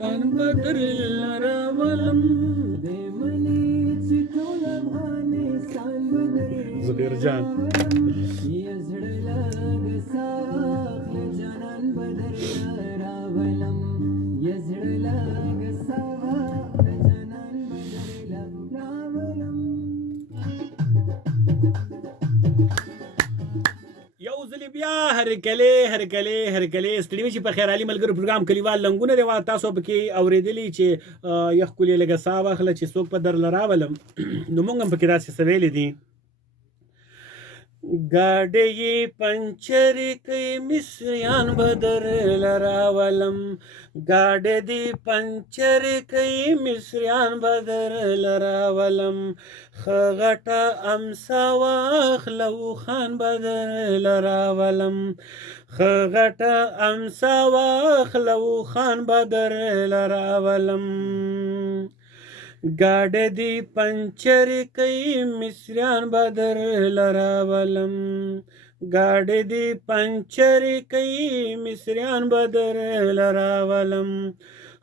خان بدر لراولم دیمنی چې ټول افغانستان بدر زبیر جان یزړه لګ ساخل جانان بدر لراولم یزړه لګ ساخل جانان بدر لراولم. یو ځلې بیا هرکلې ستړي مې چې په خیر علي ملګرو پروګرام کلیوال لنګونه دی وا تاسو پکې اورېدلی چې یخ کولې لږه ساه واخله چې څوک په در لراولم نو موږ هم پکې داسې څه ویلې دي. गाड़े पंचर कई मिसरियान बदर लरावलम गाड़े दी पंचर कई मिसरियान बदर लरावलम खगटा अमसा वाखलऊ खान बदर लरावलम खगटा अमसा वाखलऊ खान बदर लरावलम गाड़े दी पंचर कई मिसरियान बदर लरावलम गाड़े दी पंचर कई मिसरियान बदर लरावलम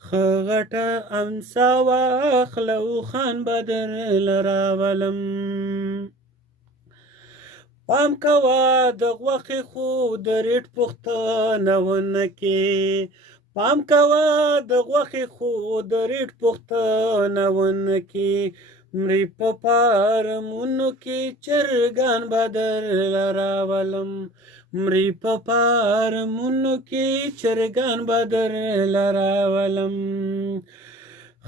खगटा अमसा वाखलऊ खान बदर लरावलम پام کوا د غوښې خو د ریټ پوښتنه ونه کې پام کوا د غوښې خو د ریټ پوښتنه ونه کې مري په فارمونو کې چرګان به درله راولم مري په فارمونو کې چرګان به درله راولم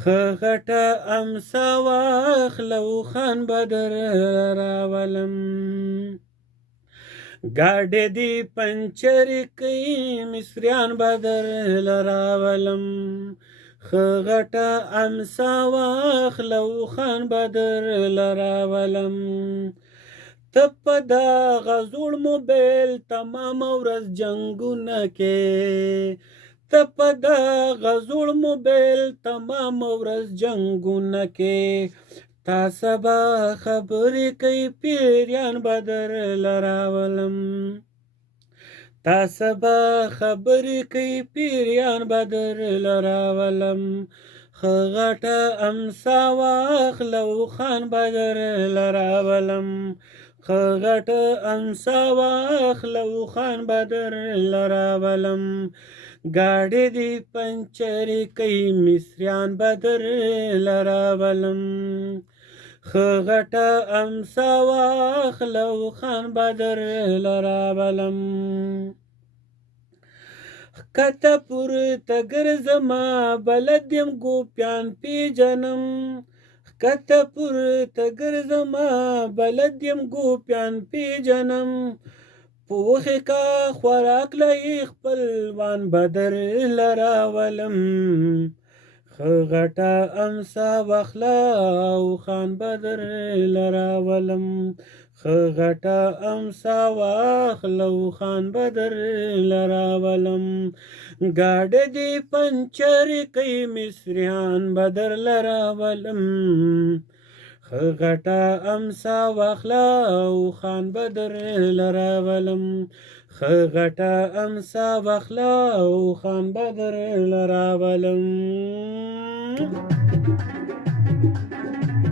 ښه غټه امسا واخلو خان به درله راولم गाड़े दी पंचर कई मिसरियान बदर लरावलम खगटा अमसा वाखलऊ खान बदर लरावलम तपदा गजूड़ मोबाइल तमाम औरस जंगुन के तपदा गजूड़ मोबाइल तमाम औरस जंगुन के تاسبا خبرې کوي پیریان بدر لراولم تاسبا خبرې کوي پیریان بدر لراولم خغټه امسا واخلو خان بدر لراولم خغټه امسا واخلو خان بدر لراولم गाड़े दी पंचर कई मिसरियान बदर लरावलम खगटा अमसा वाखलऊ खान बदर लरावलम कतपुर तगर जमा बलद्यम गोप्यान पी जनम कतपुर तगर जमा बलद्यम गोप्यान पी जनम پوخې کا خوراک لای خپلوان بدر لراولم خغټه امسا واخلا او خان بدر لراولم خغټه امسا واخلا او خان بدر لراولم गाड़े दी पंचर कई मिसरियान बदर लरावलम خغټه امسا واخلا او خان بدر لراولم خغټه امسا واخلا او خان بدر لراولم